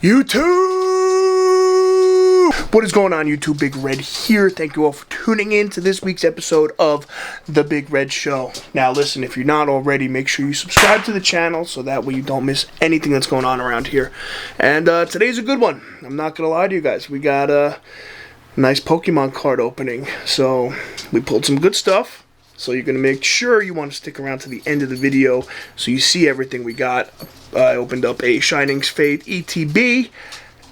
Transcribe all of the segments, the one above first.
YouTube! What is going on, YouTube? Big Red here. Thank you all for tuning in to this week's episode of The Big Red Show. Now listen, if you're not already, make sure you subscribe to the channel so that way you don't miss anything that's going on around here. And today's a good one. I'm not going to lie to you guys. We got a nice Pokemon card opening. So we pulled some good stuff. So you're going to make sure you want to stick around to the end of the video so you see everything we got. I opened up a Shining Fate ETB,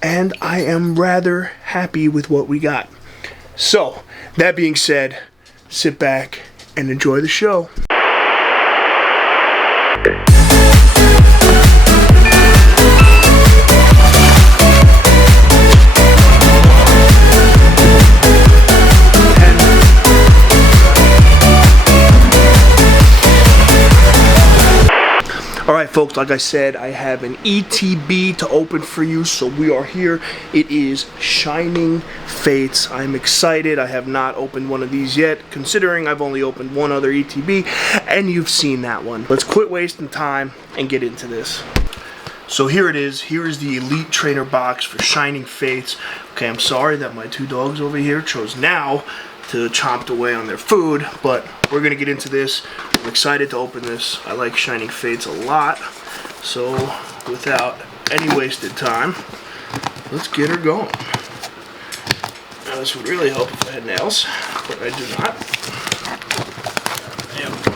and I am rather happy with what we got. So, that being said, sit back and enjoy the show. Alright folks, like I said, I have an ETB to open for you, so we are here. It is Shining Fates. I'm excited. I have not opened one of these yet, considering I've only opened one other ETB, and you've seen that one. Let's quit wasting time and get into this. So here it is. Here is the Elite Trainer box for Shining Fates. Okay, I'm sorry that my two dogs over here chose now to chomp away on their food, but we're gonna get into this. I'm excited to open this. I like Shining Fates a lot, so without any wasted time, let's get her going. Now this would really help if I had nails, but I do not. There we go.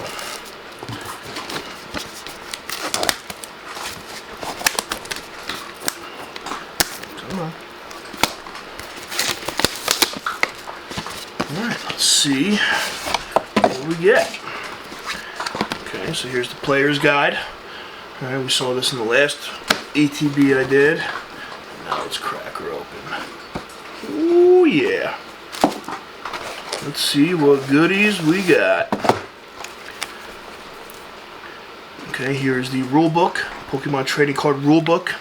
Come on. Alright, let's see what we get. Okay, so here's the player's guide. Alright, we saw this in the last ETB I did. Now let's crack her open. Ooh, yeah. Let's see what goodies we got. Okay, here's the rule book. Pokemon Trading Card Rule Book.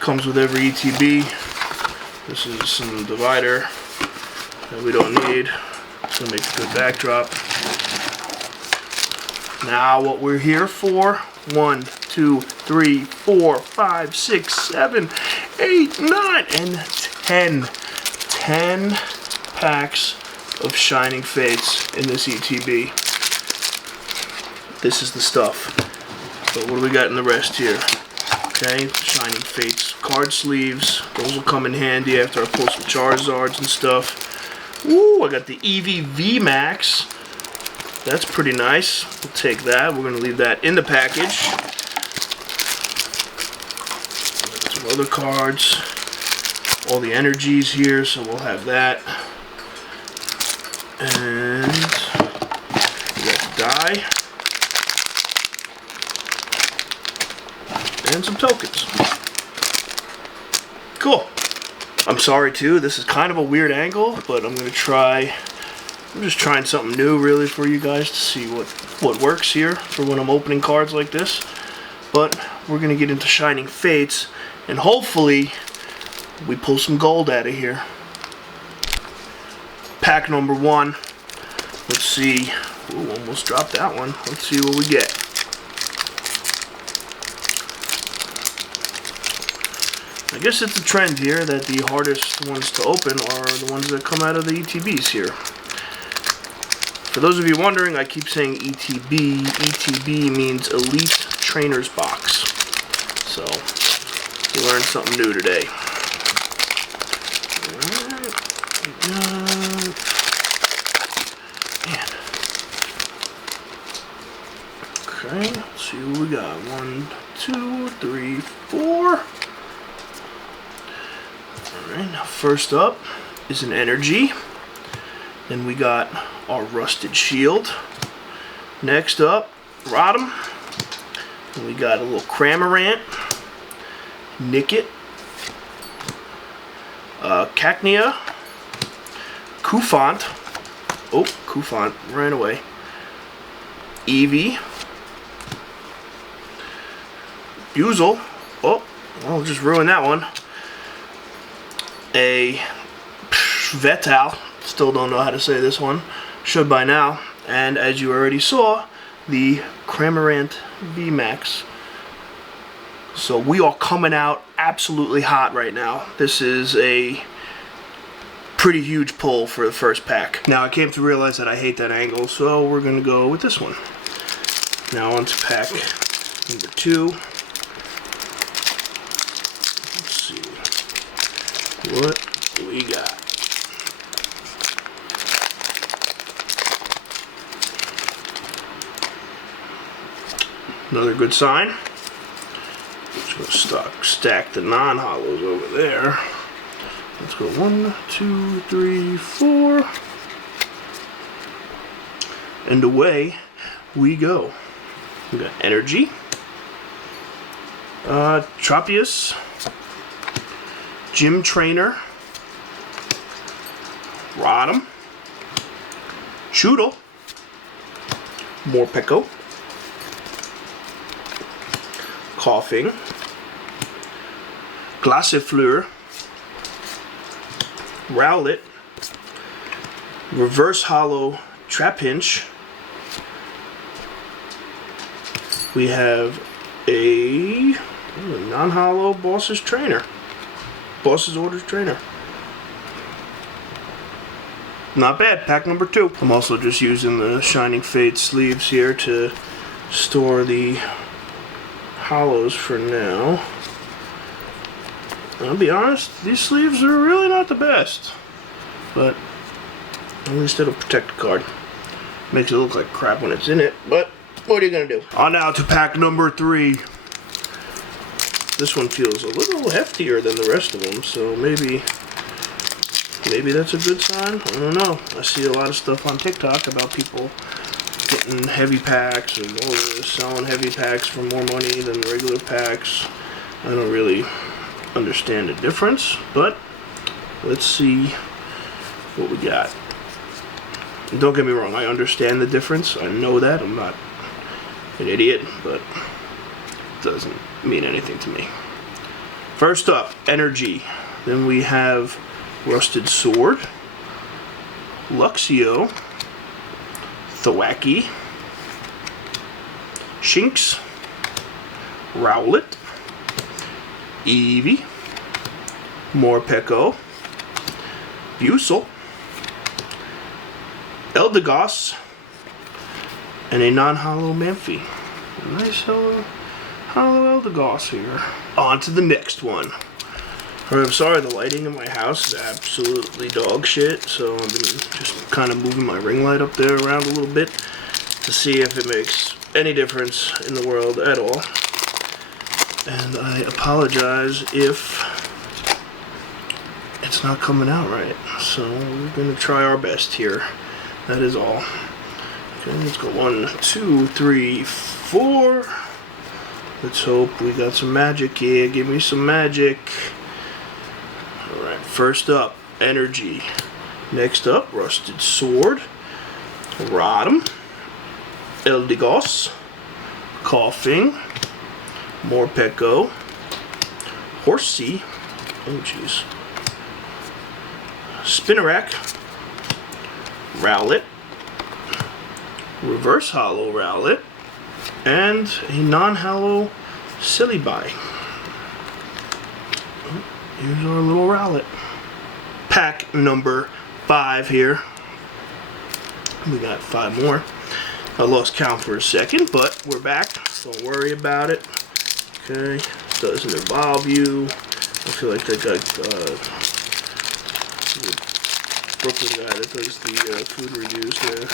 Comes with every ETB. This is some divider that we don't need. It's going to make a good backdrop. Now what we're here for, 1, 2, 3, 4, 5, 6, 7, 8, 9, and 10. 10 packs of Shining Fates in this ETB. This is the stuff. So what do we got in the rest here? Okay, Shining Fates card sleeves. Those will come in handy after I pull some Charizards and stuff. Ooh, I got the EVEYONE Max. That's pretty nice. We'll take that. We're going to leave that in the package. Some other cards. All the energies here, so we'll have that. And we got the die. And some tokens. Cool. I'm sorry too, this is kind of a weird angle, but I'm just trying something new really for you guys to see what works here for when I'm opening cards like this. But we're going to get into Shining Fates, and hopefully we pull some gold out of here. Pack number 1. Let's see. Ooh, almost dropped that one. Let's see what we get. I guess it's a trend here that the hardest ones to open are the ones that come out of the ETBs here. For those of you wondering, I keep saying ETB. ETB means Elite Trainers Box. So, you learned something new today. Alright, man. Okay, let's see what we got. 1, 2, 3, 4. Alright, now first up is an energy. Then we got our rusted shield. Next up, Rotom. And we got a little Cramorant. Nickit. Cacnea. Cufant. Oh, Cufant ran away. Eevee. Buizel. Oh, I'll just ruin that one. A Vetal. Still don't know how to say this one. Should by now. And as you already saw, the Cramorant VMAX So we are coming out absolutely hot right now. This is a pretty huge pull for the first pack. Now I came to realize that I hate that angle, so we're gonna go with this one. Now on to pack number 2. Let's see what we got. Another good sign. Just gonna stack the non-hollows over there. Let's go 1, 2, 3, 4. And away we go. We got Energy. Tropius. Gym Trainer. Rodham. Choodle. Morpeko. Coughing. Glassifleur. Rowlet. Reverse Hollow Trapinch. We have a non-hollow Boss's Trainer. Boss's Orders Trainer. Not bad. Pack number 2. I'm also just using the Shining Fate sleeves here to store the hollows for now. I'll be honest, these sleeves are really not the best, but at least it'll protect the card. Makes it look like crap when it's in it, but what are you gonna do? On now to pack number 3. This one feels a little heftier than the rest of them, so maybe that's a good sign. I don't know. I see a lot of stuff on TikTok about people getting heavy packs and selling heavy packs for more money than regular packs. I don't really understand the difference, but let's see what we got. Don't get me wrong, I understand the difference. I know that. I'm not an idiot, but it doesn't mean anything to me. First up, Energy. Then we have Rusted Sword, Luxio, Thwackey, Shinx, Rowlet, Eevee, Morpeko, Bucel, Eldegoss, and a non-hollow Manphy. A nice hollow Eldegoss here. On to the next one. I'm sorry, the lighting in my house is absolutely dog shit, so I've been just kind of moving my ring light up there around a little bit to see if it makes any difference in the world at all. And I apologize if it's not coming out right. So we're going to try our best here. That is all. Okay, let's go 1, 2, 3, 4. Let's hope we got some magic here. Give me some magic. Alright, first up, Energy. Next up, Rusted Sword. Rodham. Eldegoss. Coughing. Morpeko, Horsey, oh jeez, Spinarak, Rowlet, Reverse Hollow Rowlet, and a non-hollow Sillyby. Here's our little Rowlet. Pack number 5 here. We got 5 more. I lost count for a second, but we're back. Don't worry about it. Okay, doesn't involve you. I feel like that guy, the Brooklyn guy that does the food reviews there.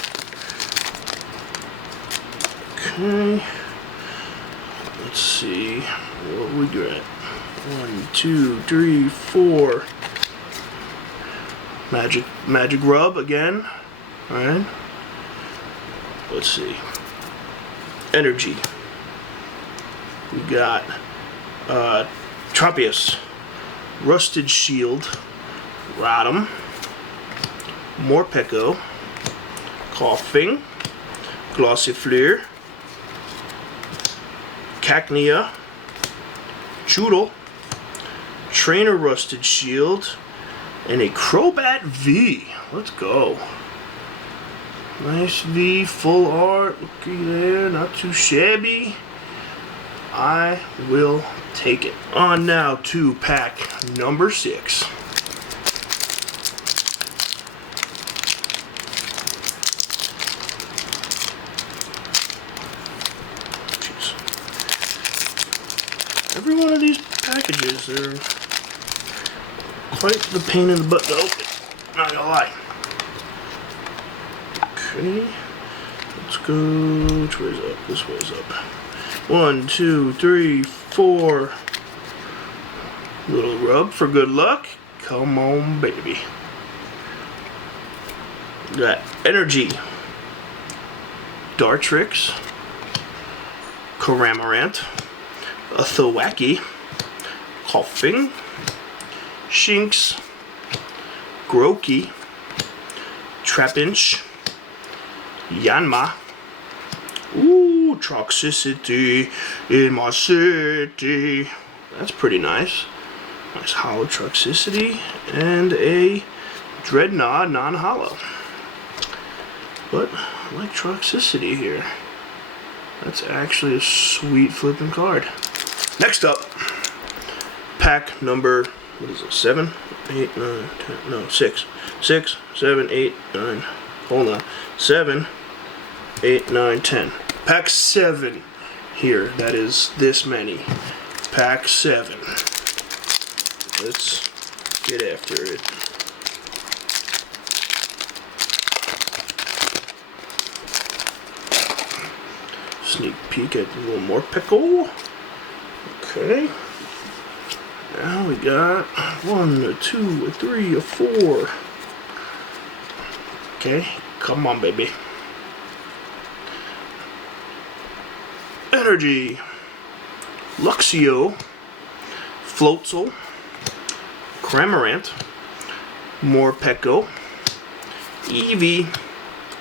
Okay, let's see what we got. 1, 2, 3, 4. Magic Rub again. All right. Let's see. Energy. We got Tropius, Rusted Shield, Rodham, Morpeko, Coughing, Glossifleur, Cacnea, Choodle, Trainer Rusted Shield, and a Crobat V. Let's go. Nice V, full art. Looky there, not too shabby. I will take it. On now to pack number 6. Jeez. Every one of these packages are quite the pain in the butt to open. Not gonna lie. Okay. Let's go. Which way's up? This way's up. 1, 2, 3, 4. Little rub for good luck. Come on, baby. Got Energy, Dartrix, Cramorant, a Thwackey, Coughing, Shinx, Grookey, Trapinch, Yanma. Ooh, Toxicity in my city. That's pretty nice. Nice hollow Toxicity and a Dreadnought non-hollow. But I like Toxicity here. That's actually a sweet flipping card. Next up, pack number, what is it, 7, 8, 9, 10, no, 6. 6, 7, 8, 9, hold on. 7, 8, 9, 10. Pack 7 here. That is this many. Pack 7. Let's get after it. Sneak peek at a little more pickle. Okay. Now we got 1, a 2, a 3, a 4. Okay, come on, baby. Energy, Luxio, Floatzel, Cramorant, Morpeko, Eevee,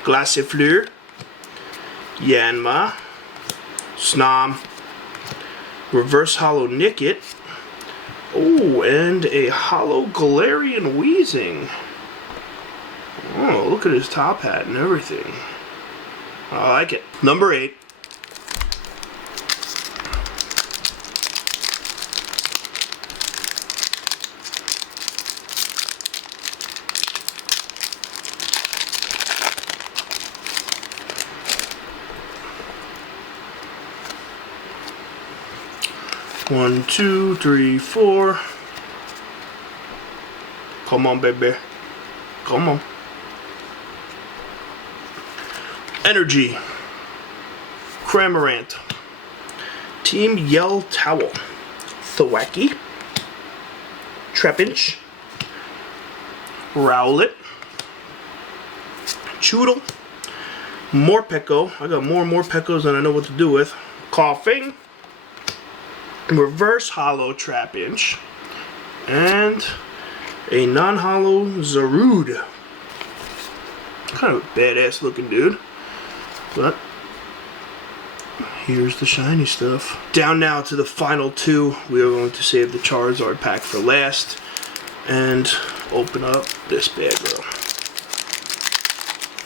Glassifleur, Yanma, Snom, Reverse Hollow Nickit, oh, and a Hollow Galarian Weezing. Oh, look at his top hat and everything. I like it. Number 8. One, 2, 3, 4. Come on, baby. Come on. Energy, Cramorant, Team Yell Towel, Thwackey, Trapinch, Rowlet, Choodle, Morpeko. I got more Morpekos than I know what to do with. Coughing, Reverse Hollow Trapinch, and a non-hollow Zarude. Kind of a badass looking dude. But here's the shiny stuff. Down now to the final 2. We are going to save the Charizard pack for last and open up this bad girl.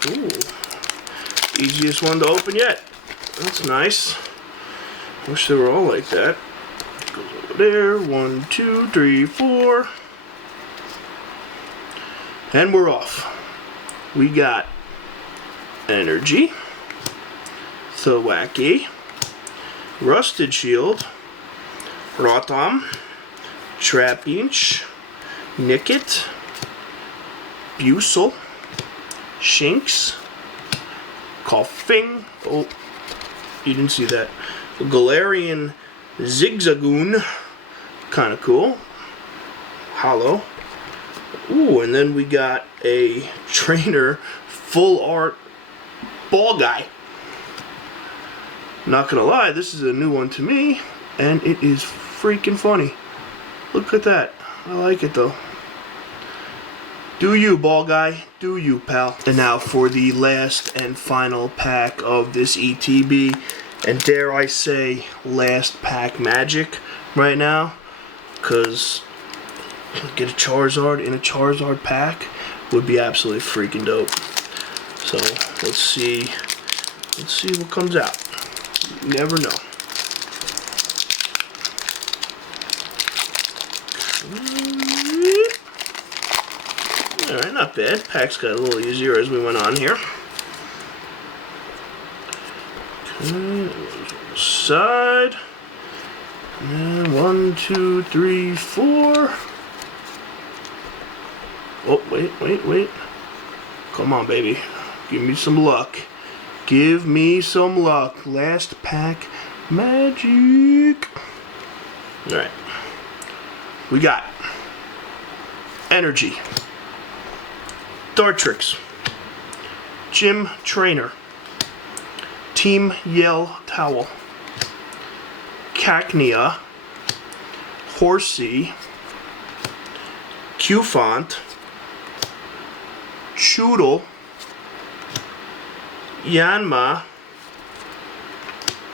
Ooh, easiest one to open yet. That's nice. Wish they were all like that. Goes over there. 1, 2, 3, 4, and we're off. We got Energy, Thwackey, Rusted Shield, Rotom, Trapinch, Nickit, Bucel, Shinx, Coughing, oh, you didn't see that, Galarian Zigzagoon, kind of cool, hollow, ooh, and then we got a trainer full art ball guy. Not gonna lie, this is a new one to me, and it is freaking funny. Look at that. I like it though. Do you, ball guy? Do you, pal? And now for the last and final pack of this ETB, and dare I say, last pack magic right now, because get a Charizard in a Charizard pack would be absolutely freaking dope. So let's see what comes out. You never know. Alright, not bad. Packs got a little easier as we went on here. Okay, side. And 1, 2, 3, 4. Oh, wait. Come on, baby. Give me some luck. Give me some luck. Last pack magic. Alright. We got Energy, Dartrix, Gym Trainer, Team Yell Towel, Cacnea, Horsey, Q-Font, Choodle, Yanma,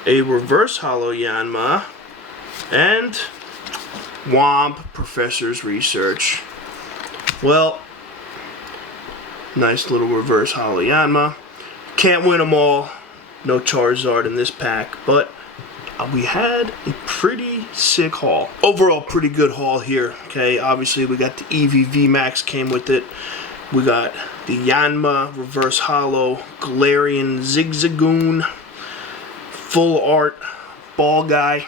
a reverse hollow Yanma, and Womp Professor's Research. Well, nice little reverse hollow Yanma. Can't win them all. No Charizard in this pack, but we had a pretty sick haul. Overall, pretty good haul here. Okay, obviously we got the EVV Max came with it. We got the Yanma reverse hollow Galarian Zigzagoon, full art ball guy,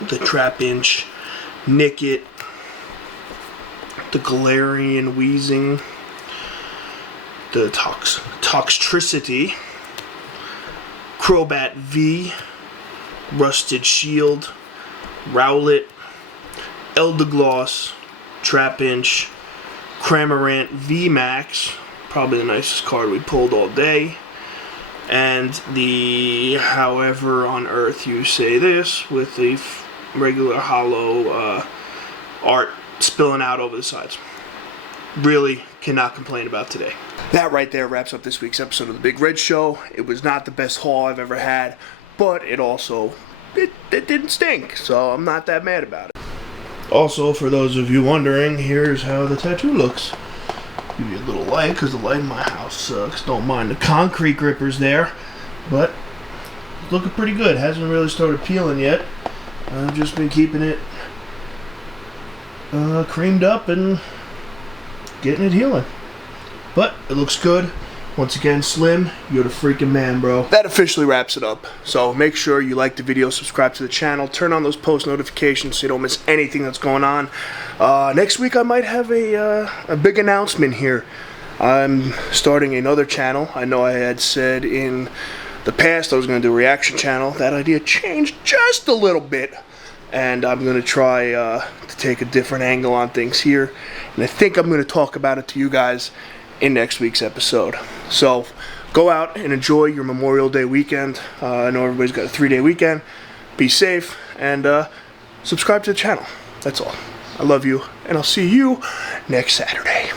the Trapinch, Nickit, the Galarian Wheezing, the Toxtricity, Crobat V, Rusted Shield, Rowlet, Eldergloss, Trapinch, Cramorant VMAX, probably the nicest card we pulled all day, and the however on earth you say this with the regular hollow art spilling out over the sides. Really cannot complain about today. That right there wraps up this week's episode of The Big Red Show. It was not the best haul I've ever had, but it also, it didn't stink, so I'm not that mad about it. Also, for those of you wondering, here's how the tattoo looks. Give you a little light, because the light in my house sucks. Don't mind the concrete grippers there, but it's looking pretty good. Hasn't really started peeling yet. I've just been keeping it creamed up and getting it healing. But it looks good. Once again, Slim, you're the freaking man, bro. That officially wraps it up. So make sure you like the video, subscribe to the channel, turn on those post notifications so you don't miss anything that's going on. Next week I might have a big announcement here. I'm starting another channel. I know I had said in the past I was going to do a reaction channel. That idea changed just a little bit. And I'm going to try to take a different angle on things here. And I think I'm going to talk about it to you guys in next week's episode. So go out and enjoy your Memorial Day weekend. I know everybody's got a 3-day weekend. Be safe and subscribe to the channel. That's all. I love you, and I'll see you next Saturday.